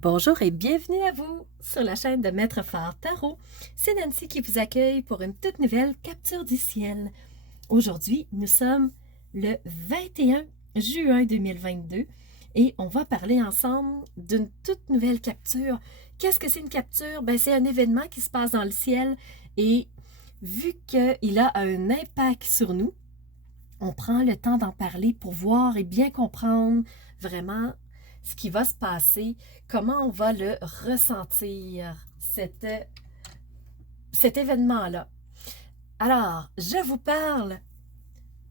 Bonjour et bienvenue à vous sur la chaîne de Maître Phare Tarot. C'est Nancy qui vous accueille pour une toute nouvelle capture du ciel. Aujourd'hui, nous sommes le 21 juin 2022 et on va parler ensemble d'une toute nouvelle capture. Qu'est-ce que c'est une capture? C'est un événement qui se passe dans le ciel et vu qu'il a un impact sur nous, on prend le temps d'en parler pour voir et bien comprendre vraiment ce qui va se passer, comment on va le ressentir, cet événement-là. Alors, je vous parle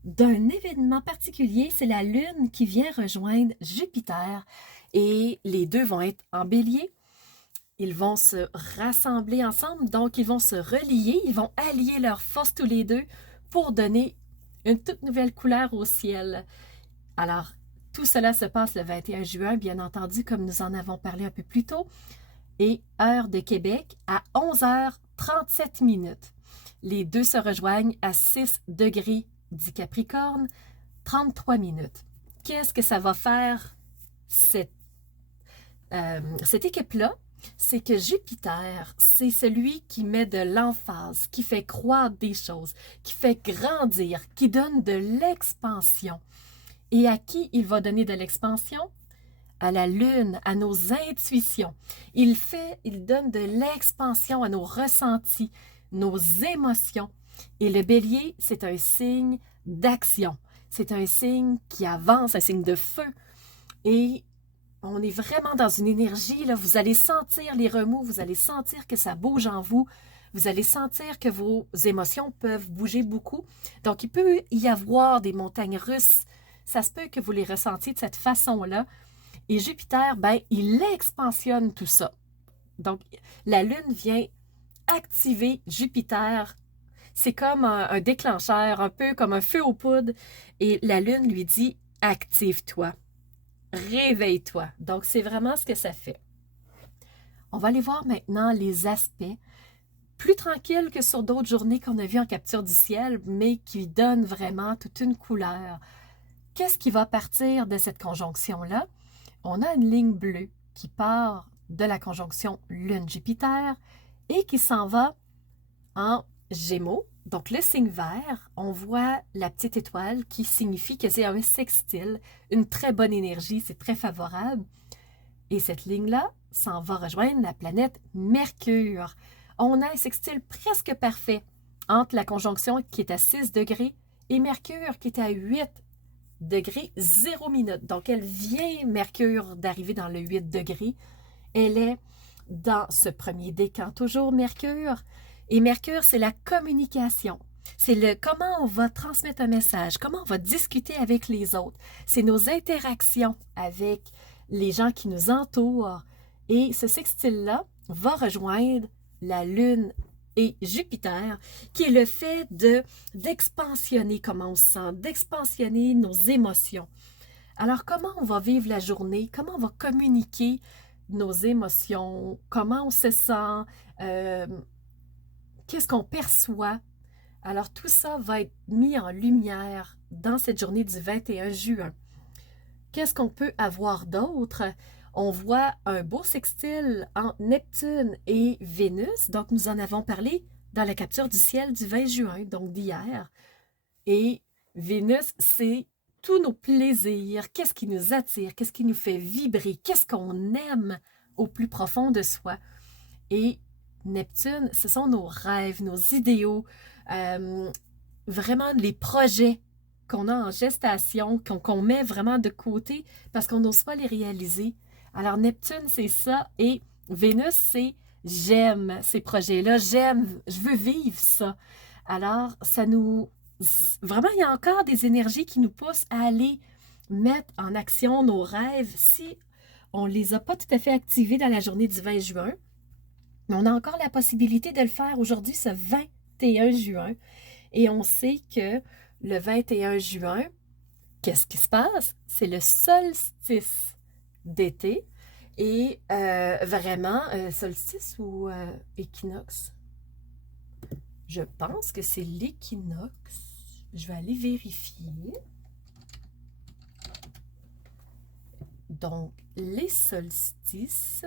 d'un événement particulier, c'est la Lune qui vient rejoindre Jupiter et les deux vont être en bélier. Ils vont se rassembler ensemble, donc ils vont se relier, ils vont allier leurs forces tous les deux pour donner une toute nouvelle couleur au ciel. Alors, tout cela se passe le 21 juin, bien entendu, comme nous en avons parlé un peu plus tôt, et heure de Québec à 11h37. Les deux se rejoignent à 6 degrés du Capricorne, 33 minutes. Qu'est-ce que ça va faire, cette équipe-là? C'est que Jupiter, c'est celui qui met de l'emphase, qui fait croître des choses, qui fait grandir, qui donne de l'expansion. Et à qui il va donner de l'expansion? À la Lune, à nos intuitions. Il donne de l'expansion à nos ressentis, nos émotions. Et le bélier, c'est un signe d'action. C'est un signe qui avance, un signe de feu. Et on est vraiment dans une énergie, là, vous allez sentir les remous, vous allez sentir que ça bouge en vous, vous allez sentir que vos émotions peuvent bouger beaucoup. Donc, il peut y avoir des montagnes russes. Ça se peut que vous les ressentiez de cette façon-là. Et Jupiter, il expansionne tout ça. Donc, la Lune vient activer Jupiter. C'est comme un déclencheur, un peu comme un feu aux poudres. Et la Lune lui dit, active-toi. Réveille-toi. Donc, c'est vraiment ce que ça fait. On va aller voir maintenant les aspects plus tranquilles que sur d'autres journées qu'on a vues en capture du ciel, mais qui donnent vraiment toute une couleur. Qu'est-ce qui va partir de cette conjonction-là? On a une ligne bleue qui part de la conjonction Lune-Jupiter et qui s'en va en Gémeaux. Donc, le signe vert, on voit la petite étoile qui signifie que c'est un sextile, une très bonne énergie, c'est très favorable. Et cette ligne-là s'en va rejoindre la planète Mercure. On a un sextile presque parfait entre la conjonction qui est à 6 degrés et Mercure qui est à 8 degrés 0 minutes. Donc, elle vient, Mercure, d'arriver dans le 8 degrés. Elle est dans ce premier décan, toujours Mercure. Et Mercure, c'est la communication. C'est le comment on va transmettre un message, comment on va discuter avec les autres. C'est nos interactions avec les gens qui nous entourent. Et ce sextile-là va rejoindre la Lune et Jupiter, qui est le fait d'expansionner comment on se sent, d'expansionner nos émotions. Alors, comment on va vivre la journée? Comment on va communiquer nos émotions? Comment on se sent? Qu'est-ce qu'on perçoit? Alors, tout ça va être mis en lumière dans cette journée du 21 juin. Qu'est-ce qu'on peut avoir d'autre? On voit un beau sextile entre Neptune et Vénus. Donc, nous en avons parlé dans la capture du ciel du 20 juin, donc d'hier. Et Vénus, c'est tous nos plaisirs. Qu'est-ce qui nous attire? Qu'est-ce qui nous fait vibrer? Qu'est-ce qu'on aime au plus profond de soi? Et Neptune, ce sont nos rêves, nos idéaux, vraiment les projets qu'on a en gestation, qu'on met vraiment de côté parce qu'on n'ose pas les réaliser. Alors Neptune, c'est ça. Et Vénus, c'est j'aime ces projets-là, j'aime, je veux vivre ça. Alors, ça nous... Vraiment, il y a encore des énergies qui nous poussent à aller mettre en action nos rêves si on ne les a pas tout à fait activés dans la journée du 20 juin. Mais on a encore la possibilité de le faire aujourd'hui, ce 21 juin. Et on sait que le 21 juin, qu'est-ce qui se passe? C'est le solstice d'été. Et vraiment, solstice ou équinoxe? Je pense que c'est l'équinoxe. Je vais aller vérifier. Donc, les solstices.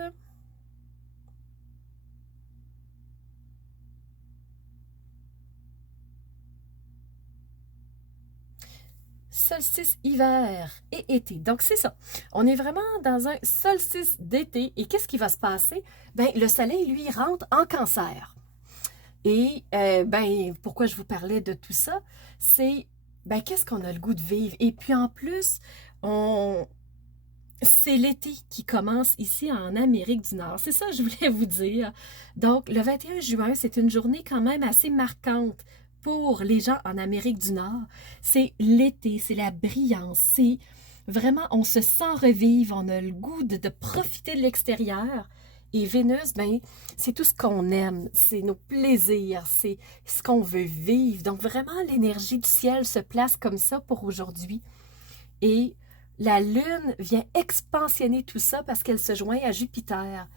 Solstice hiver et été. Donc, c'est ça. On est vraiment dans un solstice d'été. Et qu'est-ce qui va se passer? Bien, le soleil, lui, rentre en cancer. Et, pourquoi je vous parlais de tout ça? C'est, qu'est-ce qu'on a le goût de vivre? Et puis, en plus, c'est l'été qui commence ici en Amérique du Nord. C'est ça que je voulais vous dire. Donc, le 21 juin, c'est une journée quand même assez marquante pour les gens en Amérique du Nord. C'est l'été, c'est la brillance, c'est vraiment, on se sent revivre, on a le goût de profiter de l'extérieur. Et Vénus, c'est tout ce qu'on aime, c'est nos plaisirs, c'est ce qu'on veut vivre. Donc, vraiment, l'énergie du ciel se place comme ça pour aujourd'hui. Et la Lune vient expansionner tout ça parce qu'elle se joint à Jupiter.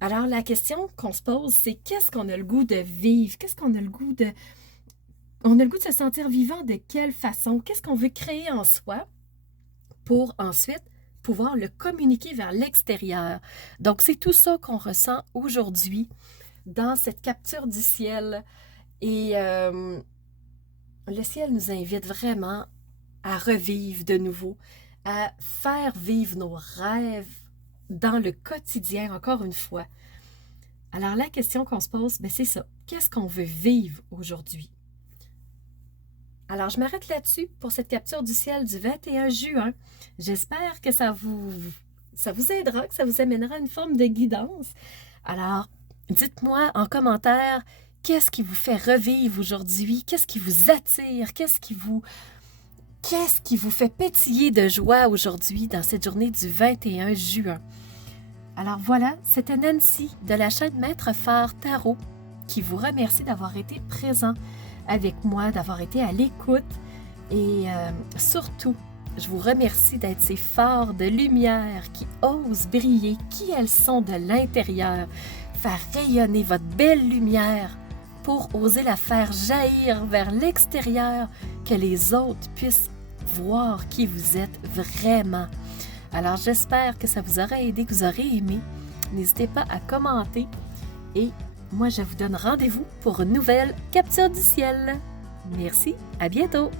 Alors, la question qu'on se pose, c'est qu'est-ce qu'on a le goût de vivre? Qu'est-ce qu'on a le goût de... On a le goût de se sentir vivant de quelle façon? Qu'est-ce qu'on veut créer en soi pour ensuite pouvoir le communiquer vers l'extérieur? Donc, c'est tout ça qu'on ressent aujourd'hui dans cette capture du ciel. Et le ciel nous invite vraiment à revivre de nouveau, à faire vivre nos rêves dans le quotidien, encore une fois. Alors, la question qu'on se pose, c'est ça. Qu'est-ce qu'on veut vivre aujourd'hui? Alors, je m'arrête là-dessus pour cette capture du ciel du 21 juin. J'espère que ça vous aidera, que ça vous amènera une forme de guidance. Alors, dites-moi en commentaire, qu'est-ce qui vous fait revivre aujourd'hui? Qu'est-ce qui vous attire? Qu'est-ce qui vous fait pétiller de joie aujourd'hui dans cette journée du 21 juin? Alors voilà, c'était Nancy de la chaîne Maître Phare Tarot qui vous remercie d'avoir été présent avec moi, d'avoir été à l'écoute et surtout, je vous remercie d'être ces phares de lumière qui osent briller, qui elles sont de l'intérieur, faire rayonner votre belle lumière pour oser la faire jaillir vers l'extérieur, que les autres puissent voir qui vous êtes vraiment. Alors j'espère que ça vous aura aidé, que vous aurez aimé. N'hésitez pas à commenter et moi je vous donne rendez-vous pour une nouvelle capture du ciel. Merci, à bientôt!